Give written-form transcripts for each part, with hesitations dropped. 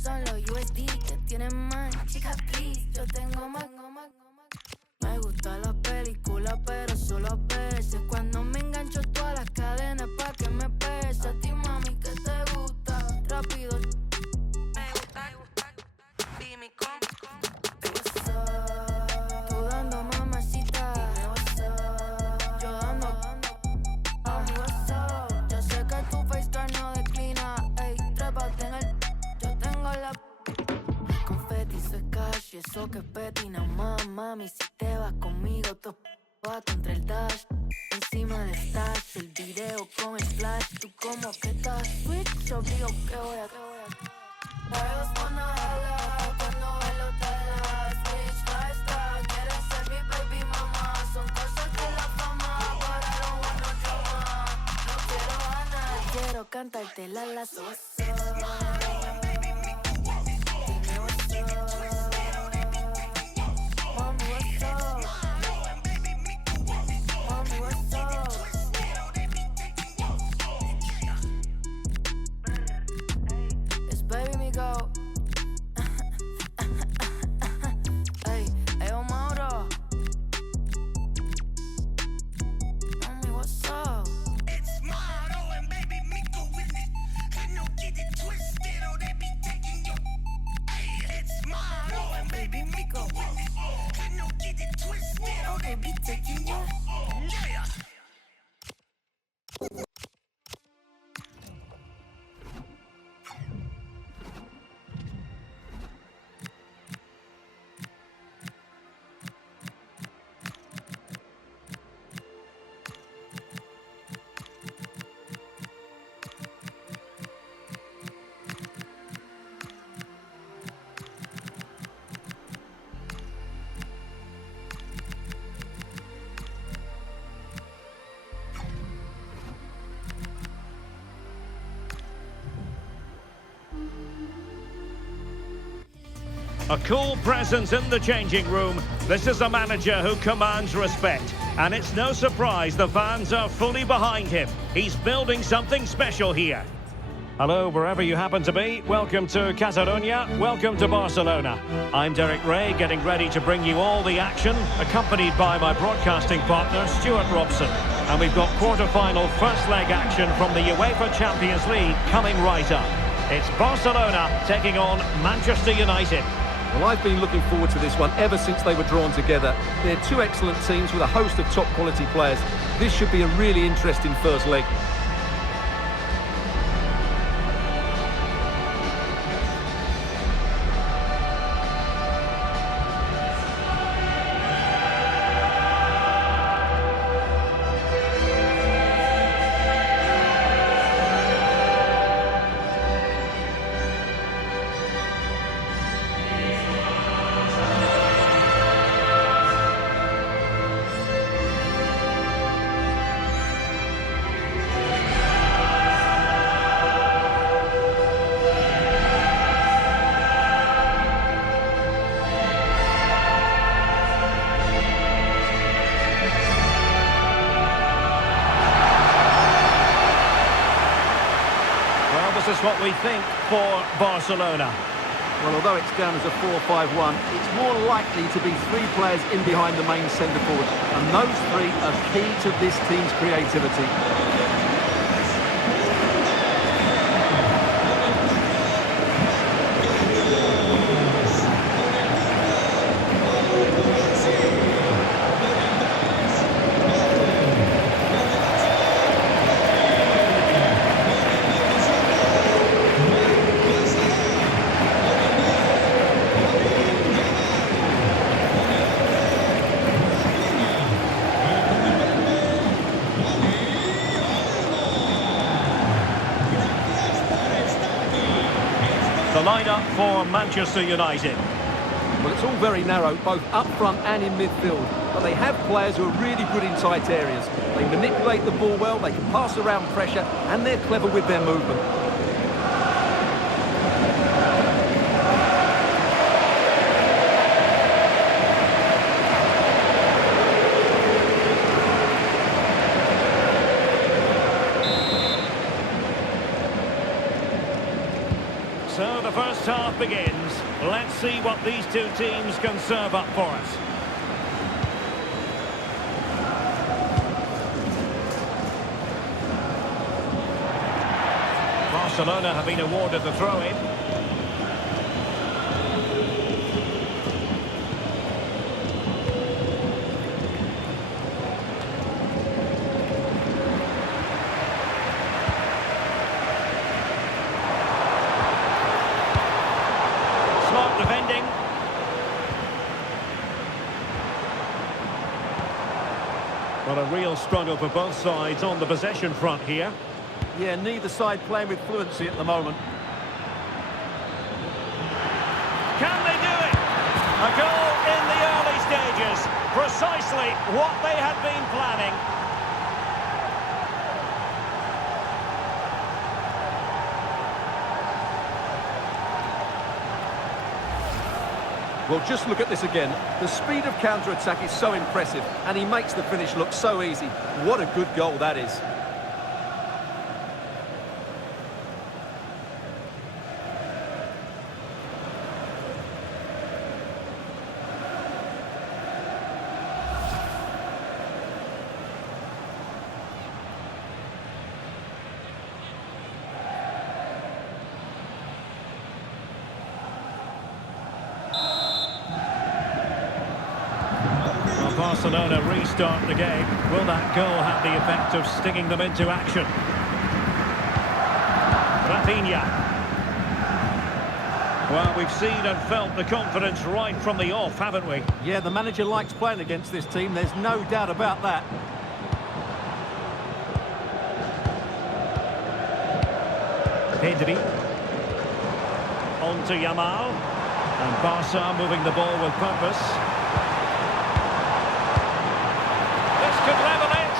son los USD que tienen más. Chica, please, yo tengo más. Me gusta la película, pero solo a veces. Cuando me engancho todas las cadenas pa' que me pese. A ti, mami, que te gusta. Rápido. Me gusta. Dime cómo. Tú dando mamacita. Dime what's up. Yo dando. Mami, what's up. Yo sé que tu FaceTime no declina. Ey, trépate en el. Yo tengo la. Confeti, eso es cash y eso que es petina. Mami, si te vas conmigo, tú vas contra el dash. Encima del stash, el video con el flash. Tú como que estás switch, obligado que voy a. Ellos wanna hablar cuando ven los telas. Switch, lifestyle, quieren ser mi baby mama. Son cosas de la fama, but I don't want no drama. No quiero ganar, quiero cantarte la what's up. A cool presence in the changing room. This is a manager who commands respect. And it's no surprise the fans are fully behind him. He's building something special here. Hello, wherever you happen to be. Welcome to Catalonia. Welcome to Barcelona. I'm Derek Ray, getting ready to bring you all the action, accompanied by my broadcasting partner, Stuart Robson. And we've got quarter-final first leg action from the UEFA Champions League coming right up. It's Barcelona taking on Manchester United. Well, I've been looking forward to this one ever since they were drawn together. They're two excellent teams with a host of top-quality players. This should be a really interesting first leg. This is what we think for Barcelona. Well, although it's down as a 4-5-1, it's more likely to be three players in behind the main centre-forward. And those three are key to this team's creativity. The lineup for Manchester United. Well, it's all very narrow, both up front and in midfield. But they have players who are really good in tight areas. They manipulate the ball well, they can pass around pressure, and they're clever with their movement. So the the first half begins. Let's see what these two teams can serve up for us. Barcelona have been awarded the throw-in. Smart defending. Well, a real struggle for both sides on the possession front here. Yeah, neither side playing with fluency at the moment. Can they do it? A goal in the early stages. Precisely what they had been planning. Well, just look at this again. The speed of counter-attack is so impressive, and he makes the finish look so easy. What a good goal that is. Barcelona restart the game. Will that goal have the effect of stinging them into action? Rafinha. Well, we've seen and felt the confidence right from the off, haven't we? Yeah, the manager likes playing against this team. There's no doubt about that. Pedri. On to Yamal. And Barca moving the ball with purpose. Could level it.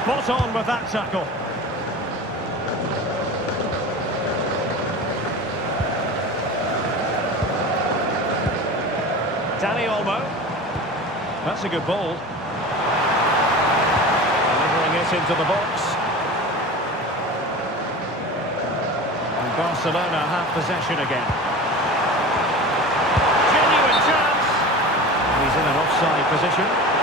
Spot on with that tackle. Dani Olmo. That's a good ball. Delivering it into the box. And Barcelona have possession again. Genuine chance. He's in an offside position.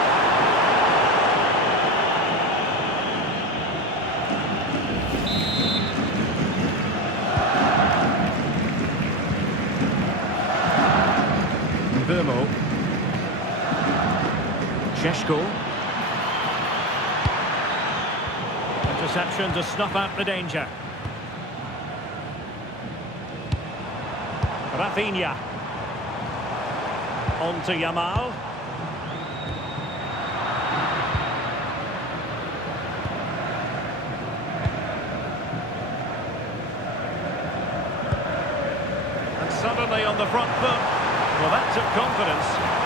Sheshko. Interception to snuff out the danger. Rafinha. On to Yamal. And suddenly on the front foot. Well, that took confidence.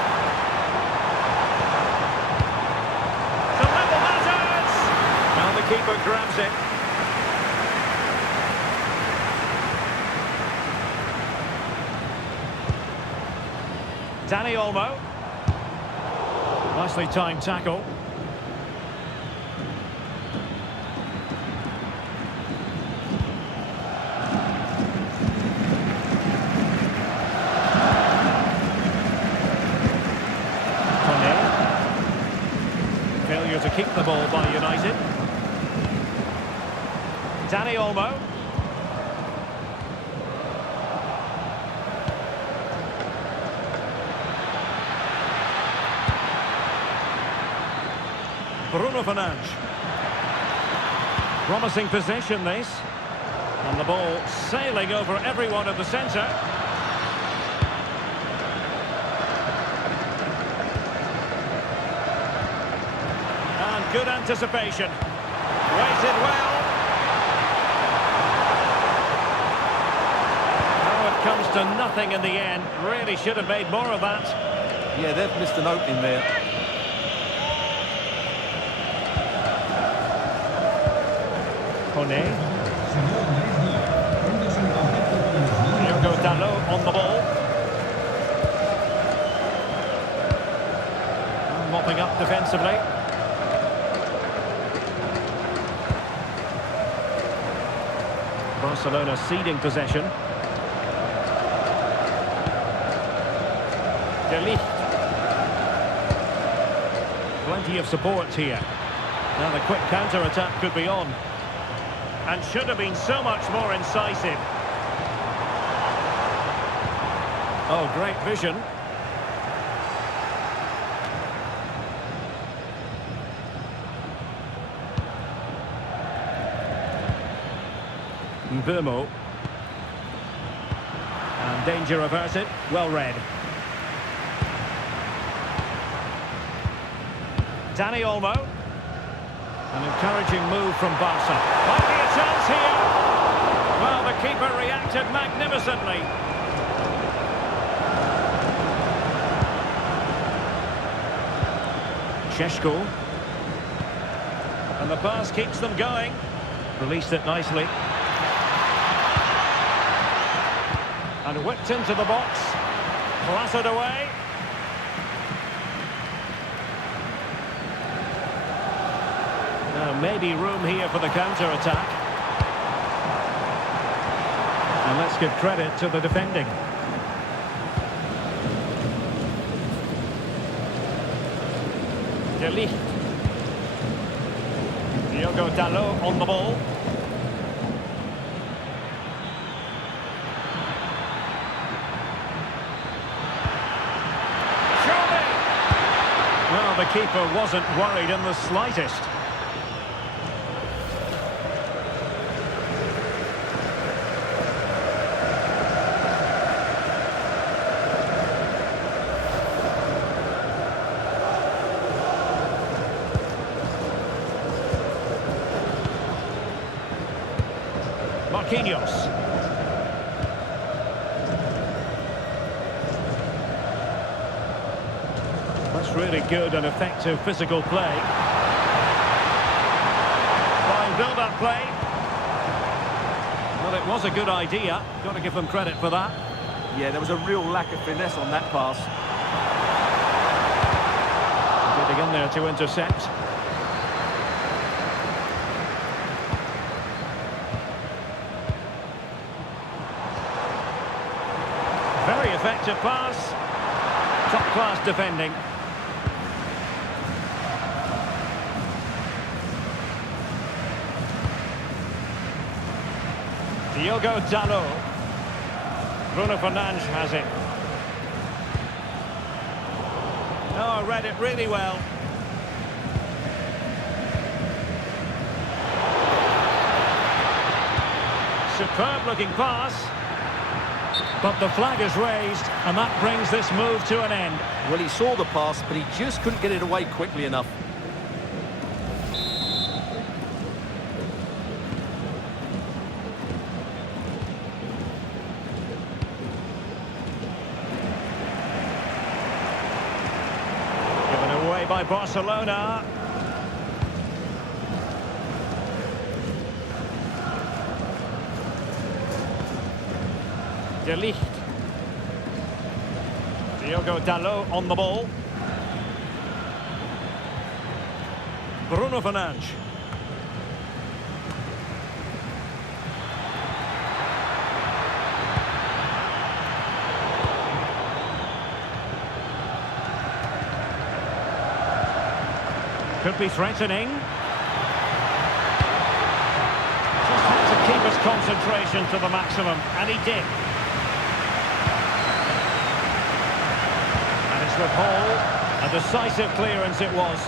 The keeper grabs it. Dani Olmo. Nicely timed tackle. Failure to keep the ball by United. Dani Olmo. Bruno Fernandes. Promising possession this. And the ball sailing over everyone at the centre. And good anticipation. Waited well. Comes to nothing in the end. Really should have made more of that. Yeah, they've missed an opening there. Kone. Diogo Dalot on the ball. And mopping up defensively. Barcelona ceding possession. Plenty of support here. Now the quick counter-attack could be on. And should have been so much more incisive. Oh, great vision. Mbeumo. And danger averted. Well read. Dani Olmo. An encouraging move from Barca. Might be a chance here. Well, the keeper reacted magnificently. Šeško. And the pass keeps them going. Released it nicely. And whipped into the box. Clattered away. Now maybe room here for the counter-attack. And let's give credit to the defending. De Ligt. Diogo Dalot on the ball. Well, the keeper wasn't worried in the slightest. Marquinhos. That's really good and effective physical play. Fine build-up play. Well, it was a good idea. Got to give them credit for that. Yeah, there was a real lack of finesse on that pass. Getting in there to intercept. Very effective pass. Top-class defending. Diogo Dalot. Bruno Fernandes has it. Oh, read it really well. Superb-looking pass. But the flag is raised, and that brings this move to an end. Well, he saw the pass, but he just couldn't get it away quickly enough. Given away by Barcelona. De Ligt. Diogo Dalot on the ball. Bruno Fernandes. Could be threatening. Just had to keep his concentration to the maximum, and he did. With Hall, a decisive clearance it was.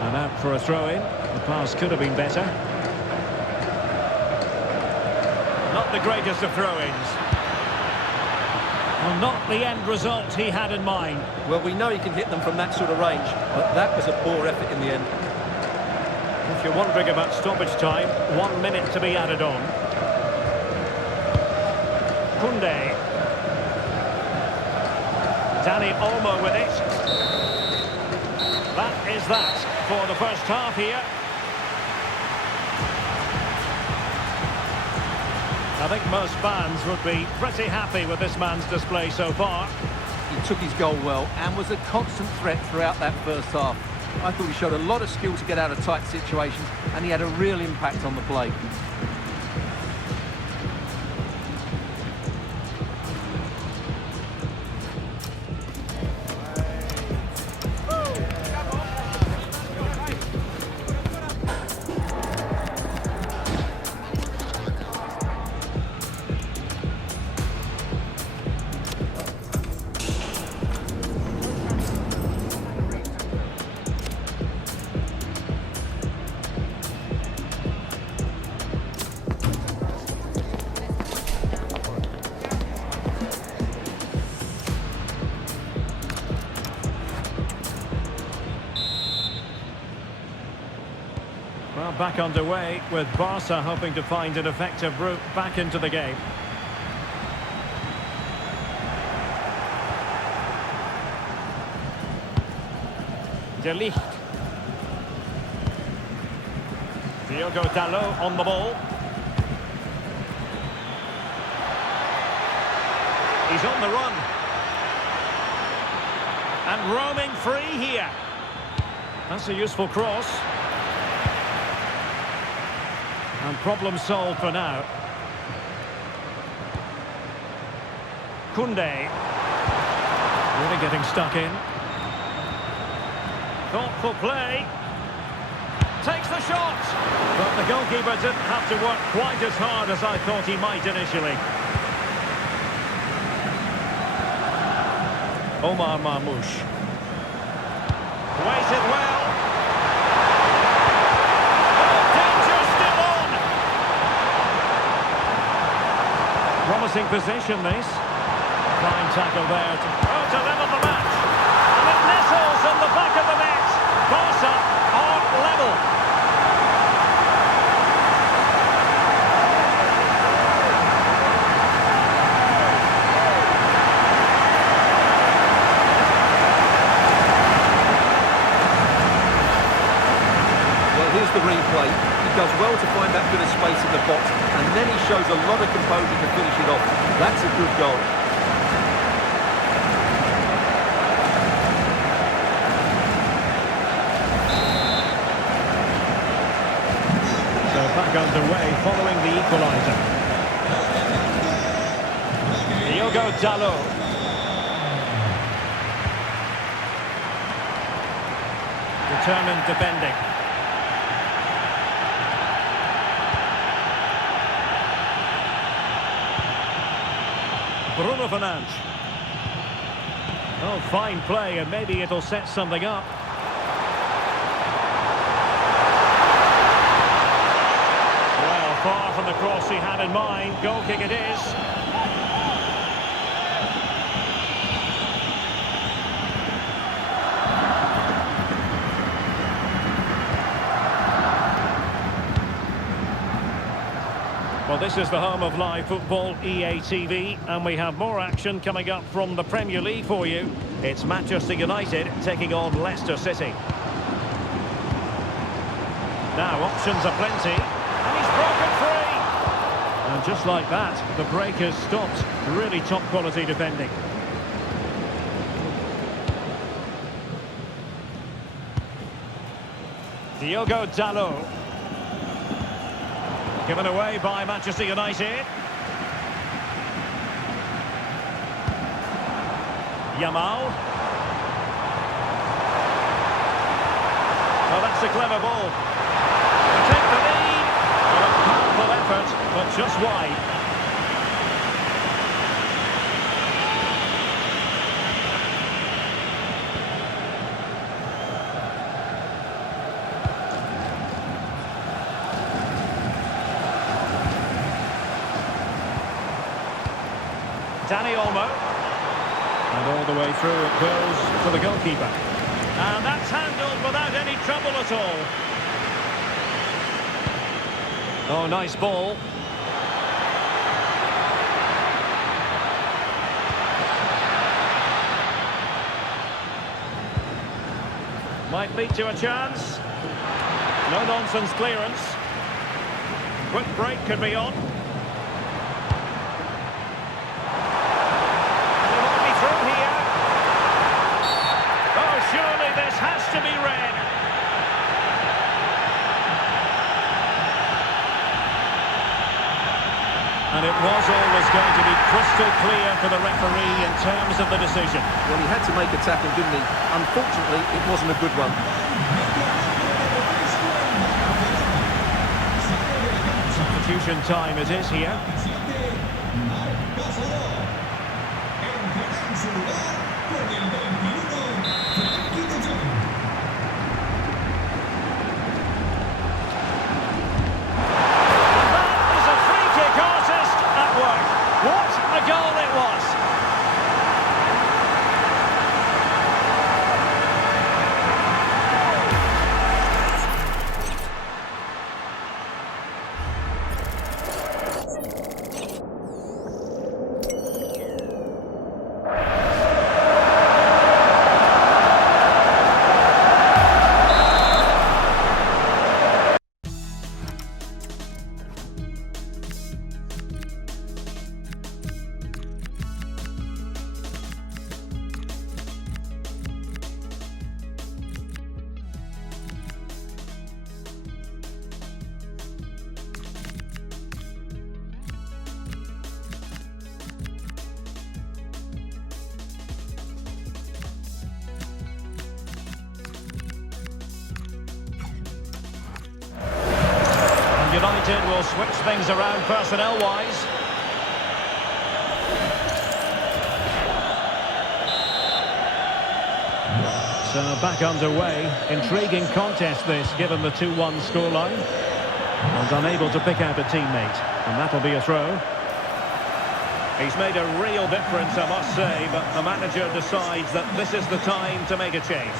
And out for a throw-in. The pass could have been better. Not the greatest of throw-ins. Well, not the end result he had in mind. Well, we know he can hit them from that sort of range, but that was a poor effort in the end. If you're wondering about stoppage time, 1 minute to be added on. Koundé. Dani Olmo with it. That is that for the first half here. I think most fans would be pretty happy with this man's display so far. He took his goal well and was a constant threat throughout that first half. I thought he showed a lot of skill to get out of tight situations, and he had a real impact on the play. Well, back underway with Barca hoping to find an effective route back into the game. De Ligt. Diogo Dalot on the ball. He's on the run. And roaming free here. That's a useful cross. And problem solved for now. Koundé. Really getting stuck in. Thoughtful play. Takes the shot. But the goalkeeper didn't have to work quite as hard as I thought he might initially. Omar Marmoush. Waited well. Promising position, this. Fine tackle there to level the match. And it nestles in the back of the net. Barca on level. Well, here's the replay. He does well to find that bit of space in the box, and then he shows a lot of composure to finish it off. That's a good goal. So back underway following the equaliser. Diogo Dalot. Determined defending. Bruno Fernandes. Oh, fine play, and maybe it'll set something up. Well, far from the cross he had in mind. Goal kick it is. Well, this is the home of live football, EA TV, and we have more action coming up from the Premier League for you. It's Manchester United taking on Leicester City. Now, options are plenty, and he's broken free! And just like that, the break has stopped. Really top quality defending. Diogo Dalot. Given away by Manchester United. Yamal. Oh, that's a clever ball. They take the lead. Well, a powerful effort, but just wide. Dani Olmo. And all the way through it goes to the goalkeeper. And that's handled without any trouble at all. Oh, nice ball. Might lead to a chance. No-nonsense clearance. Quick break could be on. Surely this has to be red. And it was always going to be crystal clear for the referee in terms of the decision. Well, he had to make a tackle, didn't he? Unfortunately, it wasn't a good one. Substitution time it is here. United will switch things around personnel-wise. So back underway. Intriguing contest this, given the 2-1 scoreline. And unable to pick out a teammate. And that'll be a throw. He's made a real difference, I must say, but the manager decides that this is the time to make a change.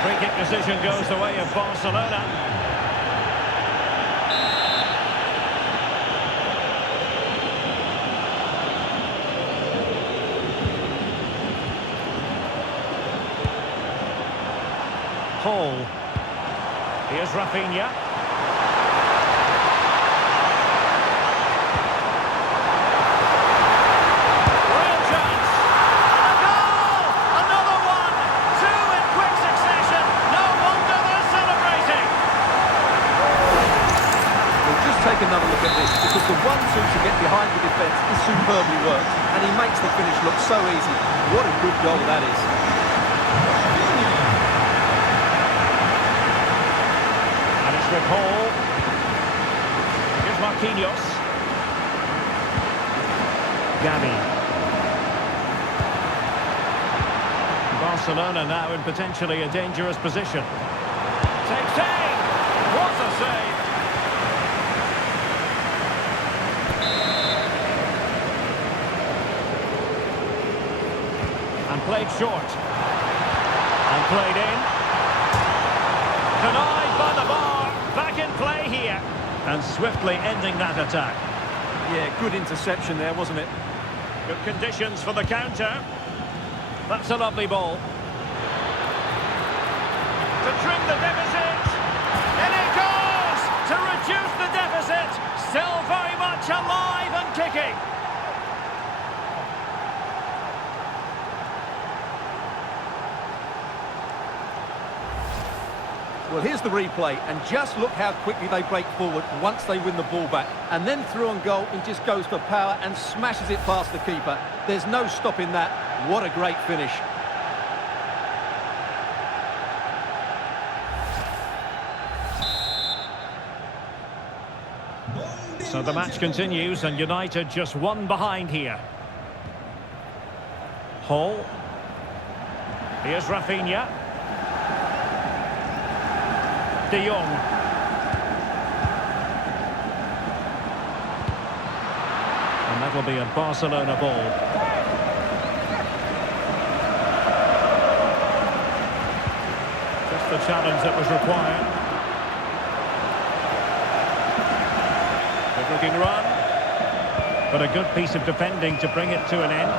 Free-kick decision goes the way of Barcelona. Hall. Here's Rafinha. Take another look at this, because the 1-2 to get behind the defence is superbly worked, and he makes the finish look so easy. What a good goal that is. And it's with Hall. Here's Marquinhos. Gavi. Barcelona now in potentially a dangerous position. Takes aim! What a save! And played short. And played in. Denied by the bar. Back in play here. And swiftly ending that attack. Yeah, good interception there, wasn't it? Good conditions for the counter. That's a lovely ball. To trim the deficit. In it goes! To reduce the deficit. Still very much alive and kicking. Well, here's the replay, and just look how quickly they break forward once they win the ball back. And then through on goal, he just goes for power and smashes it past the keeper. There's no stopping that. What a great finish. So the match continues, and United just one behind here. Hall. Here's Rafinha. De Jong. And that'll be a Barcelona ball. Just the challenge that was required. Good looking run. But a good piece of defending to bring it to an end.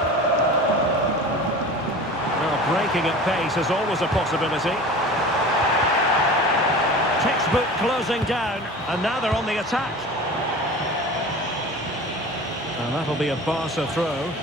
Well, breaking at pace is always a possibility. Textbook closing down, and now they're on the attack. And that'll be a Barca throw.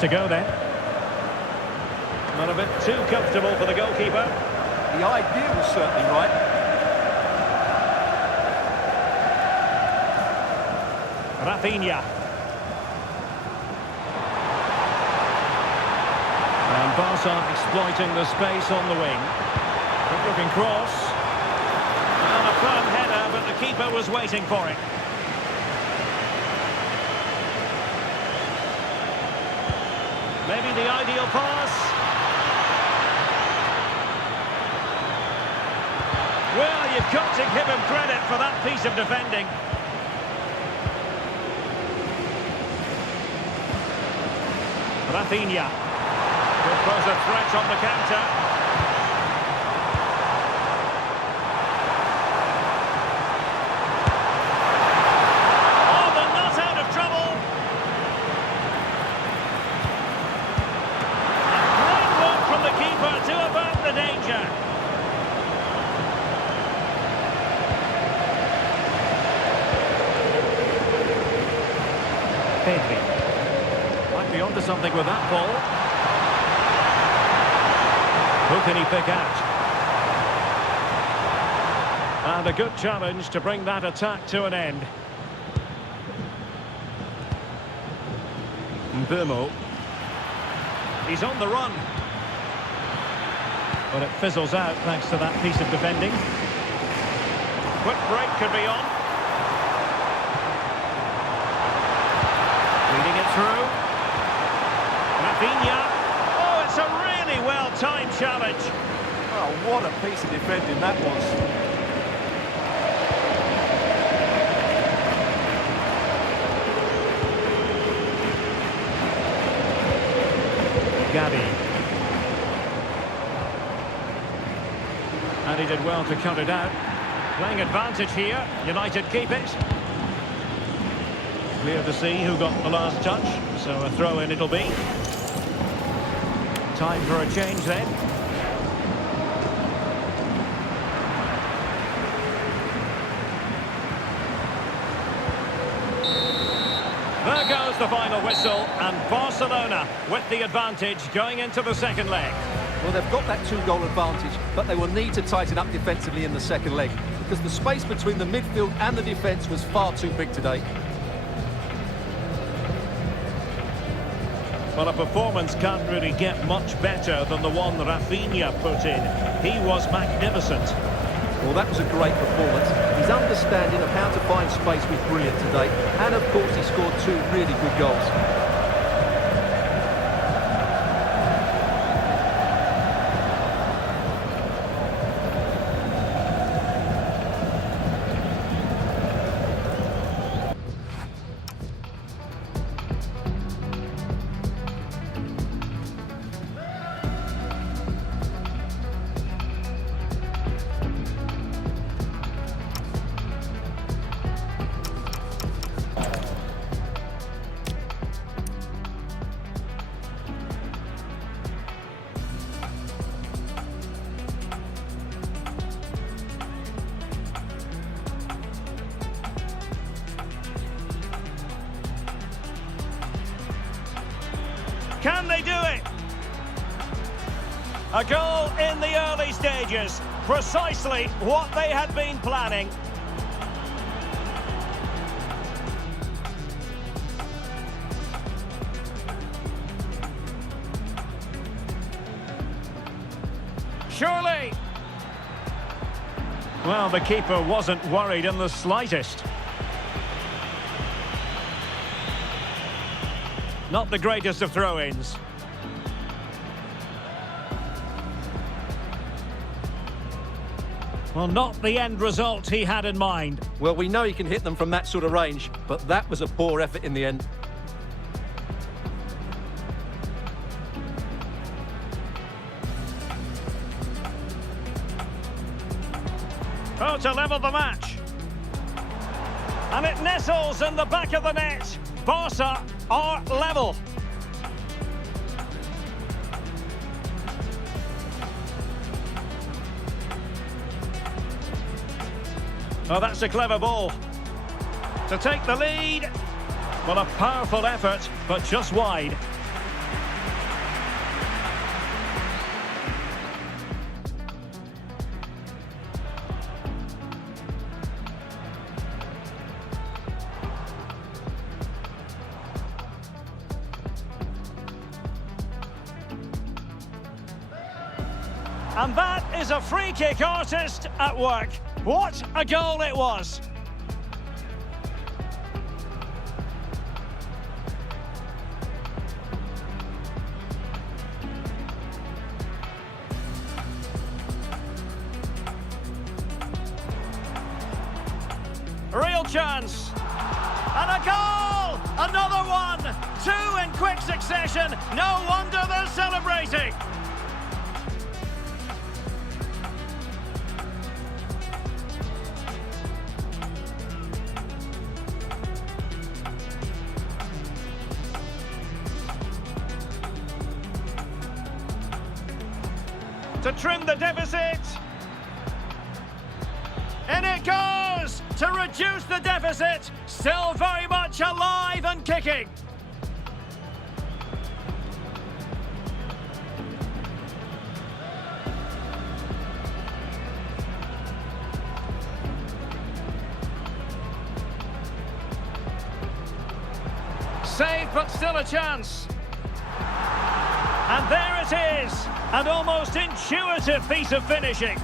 to go then. Not a bit too comfortable for the goalkeeper. The idea was certainly right. Rafinha. And Barca exploiting the space on the wing. Good looking cross. And a firm header, but the keeper was waiting for it. Maybe the ideal pass. Well, you've got to give him credit for that piece of defending. Rafinha. Could pose a threat on the counter. Oh, they're not out of trouble. A great work from the keeper to avert the danger. Pedri. Might be onto something with that ball. Who can he pick out? And a good challenge to bring that attack to an end. Mbeumo. He's on the run. But it fizzles out thanks to that piece of defending. Quick break could be on. Leading it through. Rafinha. Oh, it's a really well-timed challenge. Oh, what a piece of defending that was. Gavi. And he did well to cut it out. Playing advantage here. United keep it. Clear to see who got the last touch. So a throw-in it'll be. Time for a change then. There goes the final whistle, and Barcelona with the advantage going into the second leg. Well, they've got that two-goal advantage, but they will need to tighten up defensively in the second leg because the space between the midfield and the defence was far too big today. Well, a performance can't really get much better than the one Rafinha put in. He was magnificent. Well, that was a great performance. His understanding of how to find space was brilliant today. And, of course, he scored two really good goals. Can they do it? A goal in the early stages. Precisely what they had been planning. Surely. Well, the keeper wasn't worried in the slightest. Not the greatest of throw-ins. Well, not the end result he had in mind. Well, we know he can hit them from that sort of range, but that was a poor effort in the end. Oh, to level the match. And it nestles in the back of the net. Barca are level. Oh, that's a clever ball. To take the lead. Well, a powerful effort, but just wide. And that is a free kick artist at work. What a goal it was. Real chance. And a goal! Another one! Two in quick succession. No wonder they're celebrating. To trim the deficit. In it goes! To reduce the deficit. Still very much alive and kicking. Save, but still a chance. And there it is. An almost intuitive piece of finishing.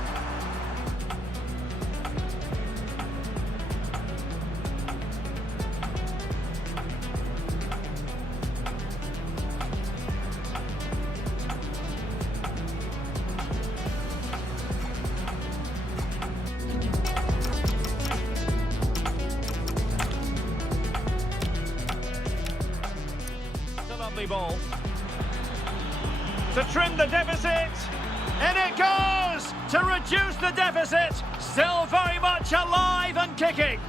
It's a lovely ball. To trim the deficit. In it goes! To reduce the deficit. Still very much alive and kicking.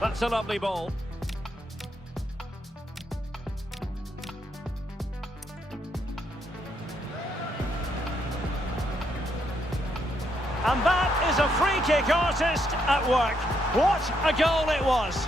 That's a lovely ball. And that is a free kick artist at work. What a goal it was.